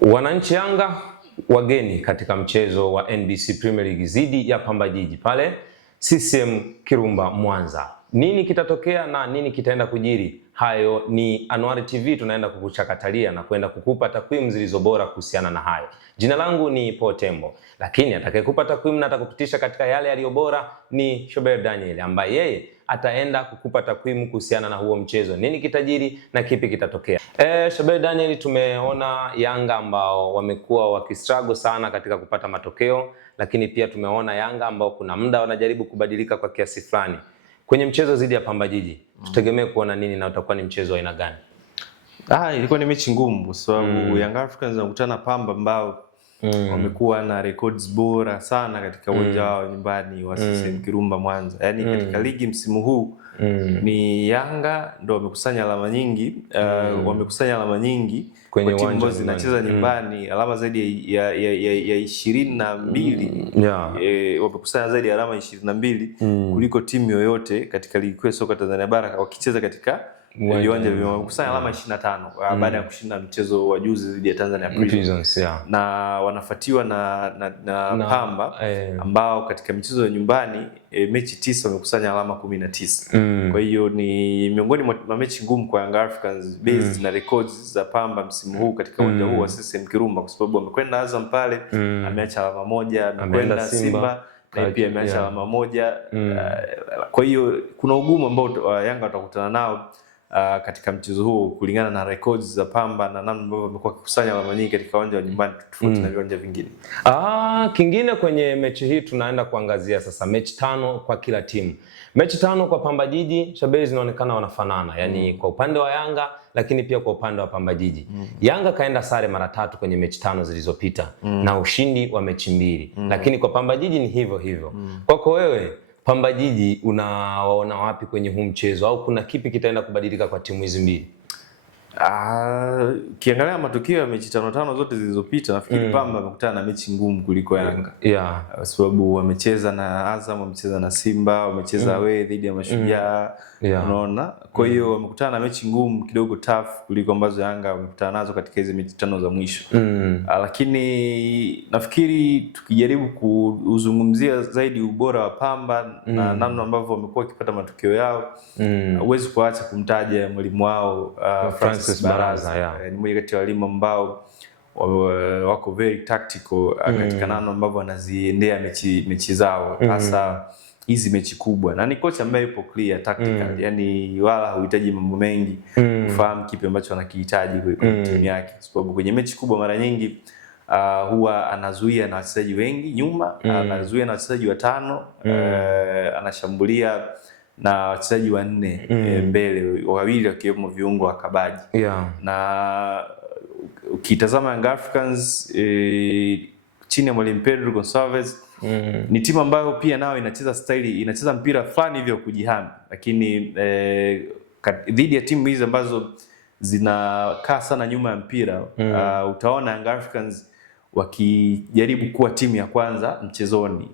Wananchi Yanga wageni katika mchezo wa NBC Premier League dhidi ya Pamba Jiji pale CCM Kirumba Mwanza. Nini kitatokea na nini kitaenda kujiri? Hayo ni Anuari TV tunaenda kukuchakatalia na kwenda kukupa takwimu zilizo bora kuhusiana na hayo. Jina langu ni Paul Tembo, lakini atakayekupa takwimu na atakupitisha katika yale yaliyo bora ni Shobel Daniel, ambaye yeye ataenda kukupa takwimu kuhusiana na huo mchezo, nini kitajiri na kipi kitatokea. Shobel Daniel, tumeona Yanga ambao wamekuwa wakistruggle sana katika kupata matokeo, lakini pia tumeona Yanga ambao kuna muda wanajaribu kubadilika kwa kiasi fulani. Kwenye mchezo dhidi ya Pamba Jiji, tutegemee kuona nini na utakuwa ni mchezo wa aina gani? Ilikuwa ni mechi ngumu kwa sababu Young Africans wanakutana Pamba ambao wamekuwa na records bora sana katika uwanja wao nyumbani wa CCM Kirumba Mwanza. Yaani katika ligi msimu huu ni Yanga ndio wamekusanya alama nyingi, wamekusanya alama nyingi kwenye timu ambazo zinacheza nyumbani, alama zaidi ya 22. Wamekusanya zaidi ya alama 22 kuliko timu yoyote katika ligi kuu ya soka Tanzania bara wakicheza katika viwanja vya wamekusanya alama 25 baada ya kushinda mchezo wa juzi dhidi ya Tanzania Prisons. Na wanafuatiwa na Pamba ambao katika michezo ya nyumbani mechi 9 wamekusanya alama 19. Kwa hiyo ni miongoni mwa mechi ngumu kwa Young Africans based na records za Pamba msimu huu katika uwanja huu wa CCM Kirumba, kwa sababu wamekwenda Azam pale ameacha alama moja, amekwenda Simba na pia ameacha alama moja. Kwa hiyo kuna ugumu ambao Yanga watakutana nao katika mchezo huu kulingana na records za Pamba na namna ambavyo wamekuwa wakikusanya alama nyingi katika uwanja wa nyumbani tofauti na viwanja vingine. Kingine kwenye mechi hii tunaenda kuangazia sasa mechi 5 kwa kila timu. Mechi 5 kwa Pamba Jiji, Shabeli zinaonekana wanafanana. Yaani kwa upande wa Yanga lakini pia kwa upande wa Pamba Jiji. Yanga kaenda sare mara 3 kwenye mechi 5 zilizopita na ushindi wa mechi 2. Lakini kwa Pamba Jiji ni hivyo hivyo. Kwako wewe Pamba Jiji unawaona wapi kwenye huu mchezo, au kuna kipi kitaenda kubadilika kwa timu hizi mbili? Kiangalia matokeo ya mechi 5 zote zilizopita, nafikiri Pamba wamekutana na mechi ngumu kuliko Yanga. Kwa sababu wamecheza na Azam, wamecheza na Simba, wamecheza away dhidi ya Mashujaa. Unaona? Kwa hiyo wamekutana na mechi ngumu kidogo tough kuliko ambazo Yanga wamekutana nazo katika hizo mechi 5 za mwisho. Lakini nafikiri tukijaribu kuzungumzia zaidi ubora wa Pamba na namna ambavyo wamekuwa wakipata matokeo yao, huwezi kuacha kumtaja mwalimu wao Francis Baraza. Ni mmoja kati ya walimu ambao wako very tactical katika namna ambavyo wanaziendea mechi zao, hasa hizi mechi kubwa, na ni kocha ambaye yupo clear tactical. Yani wala huhitaji mambo mengi kufahamu kipi ambacho anakihitaji kwa timu yake, kwa sababu kwenye mechi kubwa mara nyingi huwa anazuia na wachezaji wengi nyuma, anazuia na wachezaji 5, anashambulia na wachezaji 4 mbele, wawili wakiwemo viungo wa kabaji. Na ukitazama Young Africans chini ya mwalimu Pedro Gonçalves ni timu ambayo pia nao inacheza mpira fulani hivyo kujihami, lakini dhidi ya timu hizi ambazo zinakaa sana nyuma ya mpira, utaona Young Africans wakijaribu kuwa timu ya kwanza mchezoni,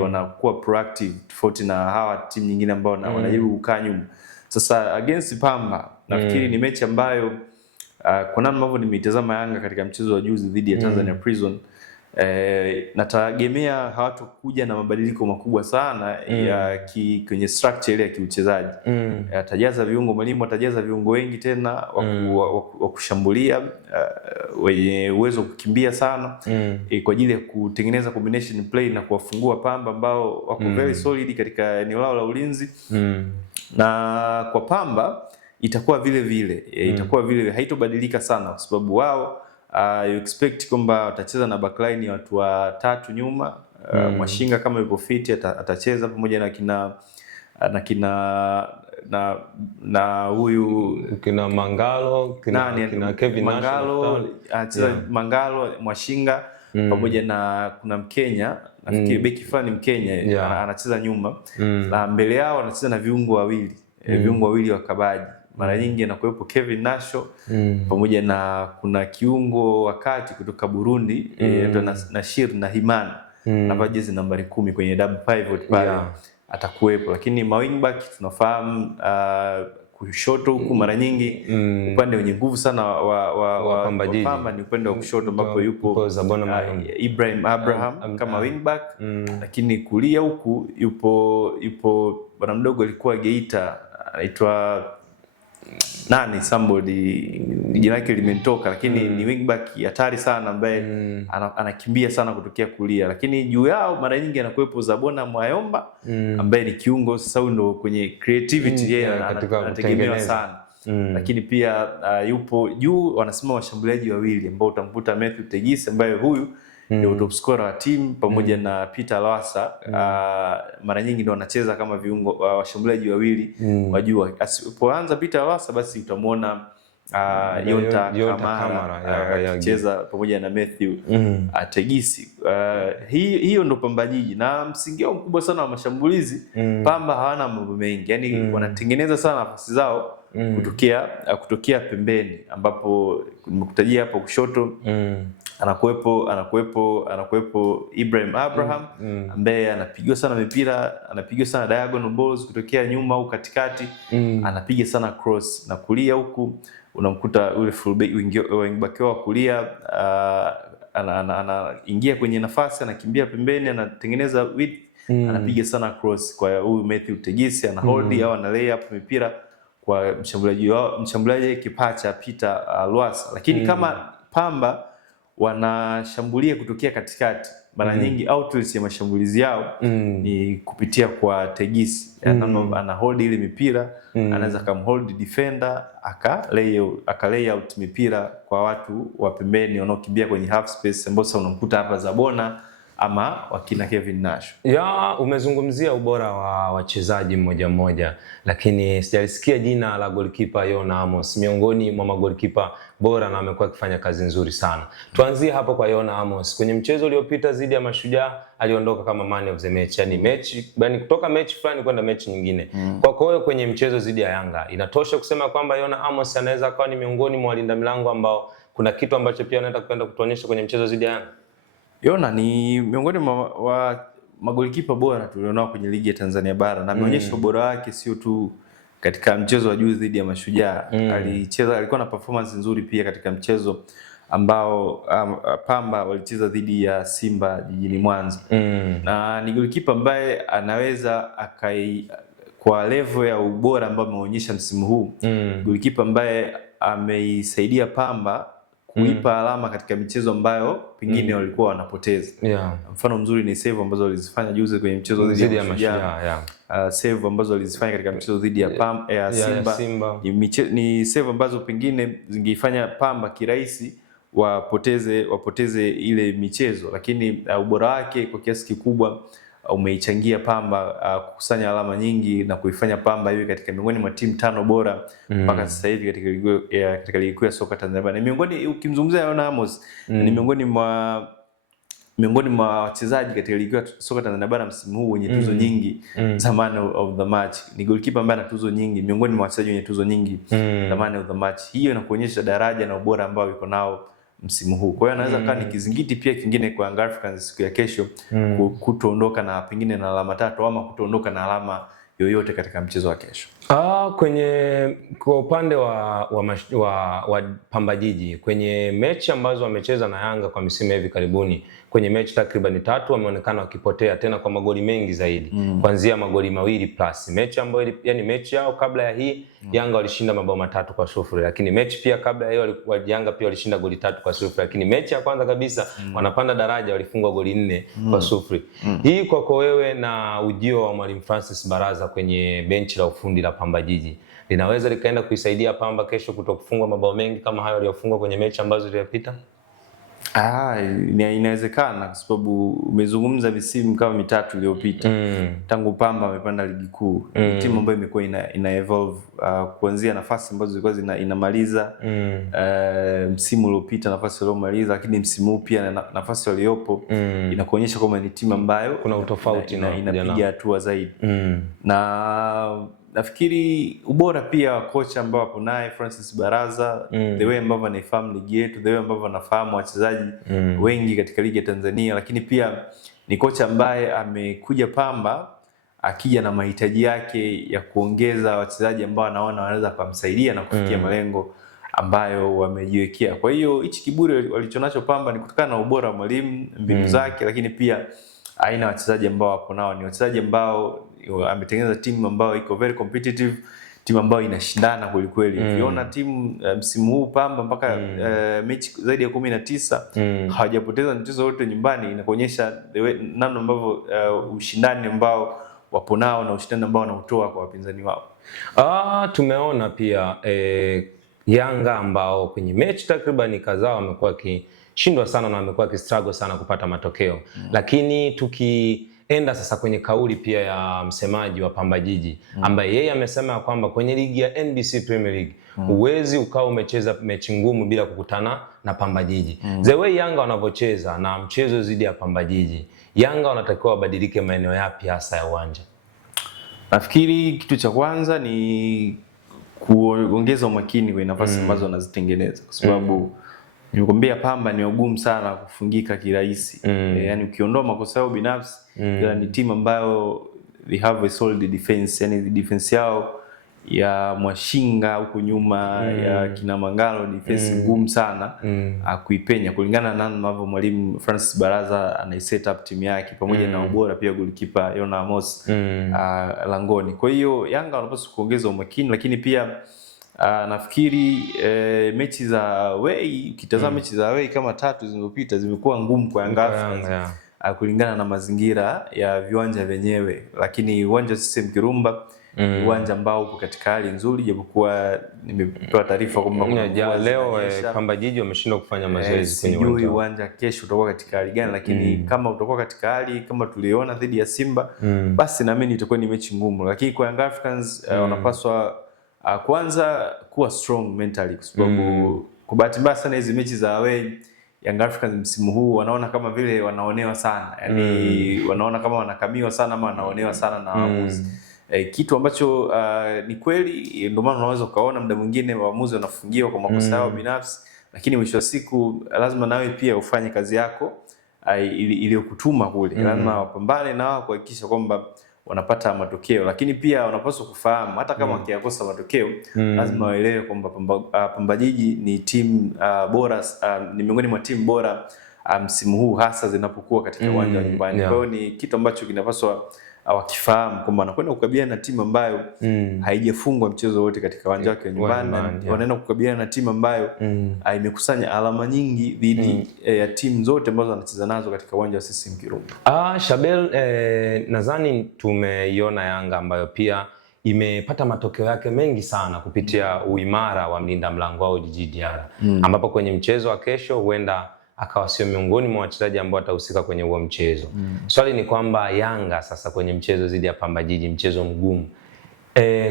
wanakuwa proactive tofauti na hawa timu nyingine ambao wanajaribu kukaa nyuma. Sasa against Pamba nafikiri ni mechi ambayo kwa namna ambavyo nimeitazama Yanga katika mchezo wa juzi dhidi ya Tanzania Prison, nategemea hawatakuja na mabadiliko makubwa sana kwenye structure ile ya kiuchezaji. Atajaza viungo, mwalimu atajaza viungo wengi tena wa kushambulia, wenye uwezo kukimbia sana kwa ajili ya kutengeneza combination play na kuwafungua Pamba ambao wako very solid katika eneo lao la ulinzi. Na kwa Pamba itakuwa vile vile, haitobadilika sana kwa sababu wao you expect kwamba watacheza na backline ya watu 3 nyuma. Mwashinga kama yuko fit atacheza pamoja na huyu kina Mangalo, kina Kevin Mangalo, Mangalo, Mwashinga pamoja na kuna Mkenya, nafikiri beki fulani Mkenya anacheza nyuma. Na mbele yao anacheza na viungo wawili wa kabaji. Mara nyingi anakuwepo Kevin Nasho pamoja na kuna kiungo wakati kutoka Burundi Nashir na Himana na jezi nambari 10 kwenye double pivot pale atakuwepo. Lakini mawing back tunafahamu kushoto huku mara nyingi. Upande wenye nguvu sana wa Pamba ni upande wa kushoto ambapo yupo Ibrahim Abraham kama wingback, lakini kulia huku yupo bwana mdogo alikuwa Geita anaitwa somebody jina lake limenitoka, lakini ni wingback hatari sana ambaye anakimbia sana kutokea kulia, lakini juu yao mara nyingi anakuepo Zabona Mwayomba ambaye ni kiungo. Sasa ndo kwenye creativity yeye anategemewa sana. Lakini pia yupo juu wanasema washambuliaji wawili ambao utamkuta Matthew Tegisi ambaye huyu ndio top scorer wa team pamoja na Peter Lwasa. Mara nyingi ndio wanacheza kama viungo washambuliaji wawili wajua. Asipoanza Peter Lwasa basi utamuona Yonta Kamara akicheza pamoja na Matthew Tegisi. Hiyo ndo Pamba Jiji, na msingi wao mkubwa sana wa mashambulizi. Pamba hawana mambo mengi, yani wanatengeneza sana nafasi zao kutokea pembeni, ambapo nimekutajia hapo kushoto anakuepo Ibrahim Abraham ambaye anapiga sana mipira, anapiga sana diagonal balls kutokea nyuma au katikati, anapiga sana cross, na kulia huku unamkuta ule fullback wingback wa kulia anaingia kwenye nafasi, anakimbia pembeni, anatengeneza width, anapiga sana cross kwa huyu Matthew Tegisi, ana hold au ana lay up mipira kwa mshambuliaji kipacha Peter Lwasa. Lakini kama Pamba wanashambulia kutokea katikati, mara nyingi outlet ya mashambulizi yao ni kupitia kwa Tegisi. Ana hold ile mipira, anaweza kumhold defender aka lay out mipira kwa watu wa pembeni wanaokimbia kwenye half space, ambao sasa unamkuta hapa Zabona ama wakina Kevin Nash. Umezungumzia ubora wa wachezaji mmoja mmoja, lakini sijalisikia jina la goalkeeper Yona Amos, miongoni mwa magolikipa bora na amekuwa akifanya kazi nzuri sana. Tuanzie hapo kwa Yona Amos. Kwenye mchezo uliopita dhidi ya Mashujaa aliondoka kama man of the match, yani kutoka mechi fulani kwenda mechi nyingine. Kwa hiyo kwenye mchezo dhidi ya Yanga inatosha kusema kwamba Yona Amos anaweza kuwa ni miongoni mwa walinda milango ambao kuna kitu ambacho pia anaenda kwenda kutuonyesha kwenye mchezo dhidi ya Yanga. Yona ni miongoni mwa magolikipa bora tulionao kwenye ligi ya Tanzania bara, na ameonyesha ubora wake sio tu katika mchezo wa juzi dhidi ya Mashujaa. Alikuwa na performance nzuri pia katika mchezo ambao Pamba walicheza dhidi ya Simba jijini Mwanza. Na ni golikipa ambaye anaweza kwa level ya ubora ambao ameonyesha msimu huu, golikipa ambaye ameisaidia Pamba kuipa alama katika michezo ambayo pengine walikuwa wanapoteza. Mfano mzuri ni save ambazo walizifanya juzi kwenye mchezo dhidi ya Mashujaa. Save ambazo walizifanya katika mchezo dhidi ya Simba. Ni save ambazo pengine zingeifanya Pamba kirahisi wapoteze ile michezo, lakini ubora wake kwa kiasi kikubwa umeichangia Pamba kukusanya alama nyingi na kuifanya Pamba iwe katika miongoni mwa timu 5 bora mpaka sasa hivi katika ligi kuu ya soka Tanzania. Na miongoni, ukimzungumzia Yona Amos, ni miongoni mwa wachezaji katika ligi kuu ya soka Tanzania bara msimu huu wenye tuzo nyingi za man of the match. Ni goalkeeper ambaye ana tuzo nyingi, miongoni mwa wachezaji wenye tuzo nyingi za man of the match. Hiyo inakuonyesha daraja na ubora ambao yuko nao msimu huu. Kwa hiyo anaweza kuwa ni kizingiti pia kingine kwa Young Africans siku ya kesho kutoondoka na pengine na alama 3 ama kutoondoka na alama yoyote katika mchezo wa kesho. Kwa upande wa Pamba Jiji, kwenye mechi ambazo wamecheza na Yanga kwa misimu hivi karibuni, kwenye mechi takriban 3 wameonekana wakipotea tena kwa magoli mengi zaidi, kuanzia magoli 2 plus. Mechi ambayo yani mechi yao kabla ya hii Yanga walishinda mabao 3-0, lakini mechi pia kabla ya hiyo Yanga pia walishinda goli 3-0, lakini mechi ya kwanza kabisa wanapanda daraja walifungwa goli 4-0. Hii kwako wewe na ujio wa Mwalimu Francis Baraza kwenye benchi la ufundi la Pamba Jiji, linaweza likaenda kuisaidia Pamba kesho kutokufungwa mabao mengi kama hayo aliyofungwa kwenye mechi ambazo zilizopita? Inawezekana kwa sababu umezungumza misimu kama 3 iliyopita tangu Pamba amepanda ligi kuu. Timu ambayo imekuwa ina evolve kuanzia nafasi ambazo zilikuwa inamaliza msimu uliopita, nafasi iliyomaliza, lakini msimu huu pia nafasi iliyopo inakuonyesha kwamba ni timu ambayo kuna utofauti na inapiga hatua zaidi. Na nafikiri ubora pia wa kocha ambao hapo naye Francis Baraza, the way ambavyo anaifahamu ligi yetu, the way ambavyo anafahamu wachezaji wengi katika ligi ya Tanzania, lakini pia ni kocha ambaye amekuja Pamba akija na mahitaji yake ya kuongeza wachezaji ambao anaona wanaweza kumsaidia na kufikia malengo ambayo wamejiwekea. Kwa hiyo hichi kiburi walichonacho Pamba ni kutokana na ubora wa mwalimu, mbinu zake, lakini pia aina ya wachezaji ambao wapo nao. Ni wachezaji ambao ametengeneza timu ambayo iko very competitive, timu ambayo inashindana kweli kweli. Ukiona timu msimu huu Pamba mpaka mechi zaidi ya 19 hawajapoteza mchezo wote nyumbani, inakuonyesha namna ambavyo ushindani ambao wapo nao na ushindani ambao wanautoa kwa wapinzani wao. Tumeona pia Yanga ambao kwenye mechi takriban kadhaa wamekuwa kishindwa sana na wamekuwa kistruggle sana kupata matokeo. Lakini tukienda sasa kwenye kauli pia ya msemaji wa Pamba Jiji ambaye yeye amesema kwamba kwenye ligi ya NBC Premier League huwezi ukawa umecheza mechi ngumu bila kukutana na Pamba Jiji. The way Yanga wanavyocheza na mchezo dhidi ya Pamba Jiji, Yanga wanatakiwa wabadilike maeneo yapi hasa ya uwanja? Nafikiri kitu cha kwanza ni kuongeza umakini kwenye nafasi ambazo wanazitengeneza, kwa sababu nimekwambia Pamba ni ugumu sana kufungika kirahisi. Yani ukiondoa makosa yao binafsi, ila ni timu ambayo they have a solid defense, yani defense yao ya Mwashinga huko nyuma ya kina Mangalo defense ngumu sana kuipenya, kulingana na namna ambavyo mwalimu Francis Baraza anaiset up timu yake, pamoja na ubora pia goalkeeper Yona Amos langoni. Kwa hiyo Yanga wanapaswa kuongeza umakini, lakini pia nafikiri mechi za away, ukitazama mechi za away kama 3 zilizopita zimekuwa ngumu kwa Yanga kulingana na mazingira ya viwanja vyenyewe, lakini uwanja wa CCM Kirumba uwanja ambao uko katika hali nzuri, japokuwa nimepewa taarifa kwamba leo Pamba Jiji wameshindwa kufanya mazoezi kwenye uwanja. Sijui uwanja kesho utakuwa katika hali gani, lakini kama utakuwa katika hali kama tuliona dhidi ya Simba, basi naamini itakuwa ni mechi ngumu. Lakini kwa Young Africans wanapaswa kwanza kuwa strong mentally, kwa sababu kwa bahati mbaya sana hizi mechi za away Young Africans msimu huu wanaona kama vile wanaonewa sana, yani wanaona kama wanakamiwa sana ama wanaonewa sana na waamuzi. Kitu ambacho ni kweli, ndio maana unaweza ukaona muda mwingine waamuzi wanafungiwa kwa makosa yao binafsi, lakini mwisho wa siku lazima nawe pia ufanye kazi yako iliyokutuma kule. Lazima wapambane na wao kuhakikisha kwamba wanapata matokeo, lakini pia wanapaswa kufahamu hata kama wakiyakosa matokeo lazima waelewe kwamba Pamba Jiji ni timu bora, ni miongoni mwa timu bora msimu huu, hasa zinapokuwa katika uwanja wa nyumbani. Kwa hiyo ni kitu ambacho kinapaswa wakifahamu kwamba wanakwenda kukabiliana na timu ambayo haijafungwa mchezo wote katika uwanja wake nyumbani, wanaenda kukabiliana na timu ambayo imekusanya alama nyingi dhidi ya timu zote ambazo wanacheza nazo katika uwanja wa CCM Kirumba. Shabel, nadhani tumeiona Yanga ambayo pia imepata matokeo yake mengi sana kupitia uimara wa mlinda mlango wao Djigui Diarra, ambapo kwenye mchezo wa kesho huenda akawa sio miongoni mwa wachezaji ambao watahusika kwenye huo mchezo. Swali ni kwamba Yanga sasa kwenye mchezo dhidi ya Pamba Jiji, mchezo mgumu,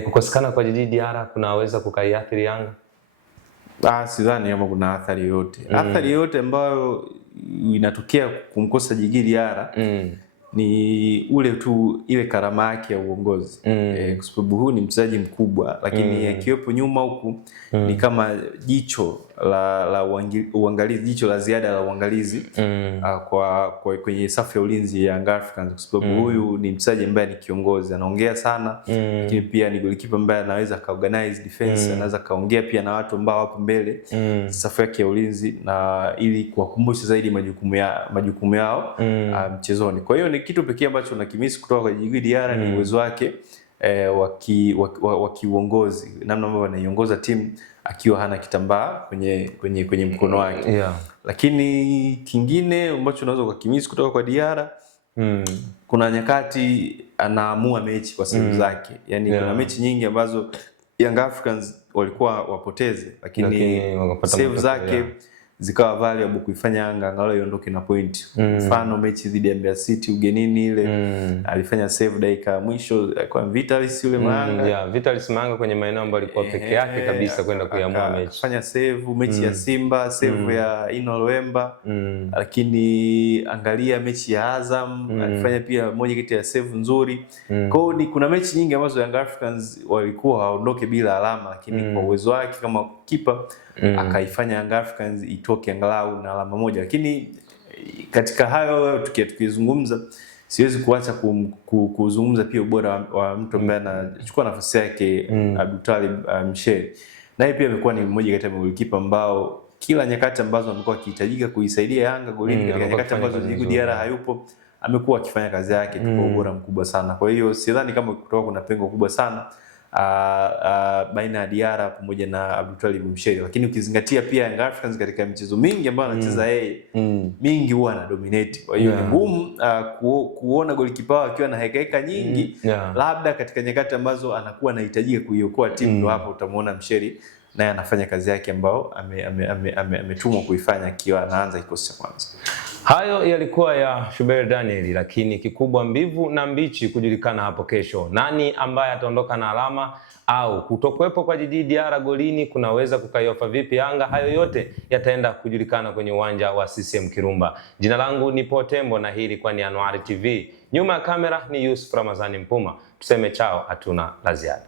kukosekana kwa Djigui Diarra kunaweza kukaiathiri Yanga? Sidhani kama kuna athari yoyote. Athari yoyote ambayo inatokea kumkosa Djigui Diarra ni ule tu ile karama yake ya uongozi. Kwa sababu huu ni mchezaji mkubwa, lakini akiwepo nyuma huku ni kama jicho la uangalizi, jicho la ziada la uangalizi kwa kwenye safu ya ulinzi ya Young Africans, kwa sababu huyu ni mchezaji ambaye ni kiongozi, anaongea sana, lakini pia ni goalkeeper ambaye anaweza kaorganize defense, anaweza kaongea pia na watu ambao wapo mbele safu yake ya ulinzi, na ili kuwakumbusha zaidi majukumu yao mchezoni. Kwa hiyo ni kitu pekee ambacho nakimisi kutoka kwa Djigui Diarra ni uwezo wake wa kiuongozi, namna ambavyo anaiongoza timu akiwa hana kitambaa kwenye mkono wake. Lakini kingine ambacho unaweza kukimisi kutoka kwa Diarra, kuna nyakati anaamua mechi kwa save zake. Yani kuna mechi nyingi ambazo Young Africans walikuwa wapoteze, lakini save zake zikawa valuable kuifanya Yanga angalau iondoke na point. Mfano mechi dhidi ya Mbeya City ugenini ile, alifanya save dakika ya mwisho kwa Vitalis yule Manga. Vitalis Manga kwenye maeneo ambayo alikuwa peke yake kabisa kwenda kuiamua mechi. Alifanya save mechi ya Simba, save ya Ino Luemba. Lakini angalia mechi ya Azam, alifanya pia moja kati ya save nzuri. Kwa hiyo kuna mechi nyingi ambazo Young Africans walikuwa haondoke bila alama, lakini kwa uwezo wake kama kipa akaifanya Young Africans itoke angalau na alama moja. Lakini katika hayo tukizungumza, siwezi kuacha kuzungumza pia ubora wa mtu ambaye anachukua nafasi yake Abdultalib Msheri. Naye pia amekuwa ni mmoja kati ya magolikipa ambao kila nyakati ambazo amekuwa akihitajika kuisaidia Yanga golini katika nyakati ambazo Djigui Diarra hayupo, amekuwa akifanya kazi yake kwa ubora mkubwa sana. Kwa hiyo sidhani kama kutoka kuna pengo kubwa sana baina ya Diarra pamoja na Abdultalib Msheri, lakini ukizingatia pia Young Africans katika michezo mingi ambayo anacheza yeye mingi huwa ana dominate. Kwa hiyo ni ngumu kuona golikipa akiwa na hekaheka nyingi, labda katika nyakati ambazo anakuwa anahitajika kuiokoa timu, ndio hapo utamuona Msheri naye anafanya kazi yake ambayo ametumwa kuifanya akiwa anaanza kikosi cha kwanza. Hayo yalikuwa ya Shubert Daniel, lakini kikubwa mbivu na mbichi kujulikana hapo kesho. Nani ambaye ataondoka na alama au kutokuwepo kwa Djigui Diarra golini kunaweza kukaiofa vipi Yanga? Hayo yote yataenda kujulikana kwenye uwanja wa CCM Kirumba. Jina langu ni Potembo na hii ilikuwa ni Anuari TV. Nyuma ya kamera ni Yusuf Ramazani Mpuma. Tuseme chao, hatuna la ziada.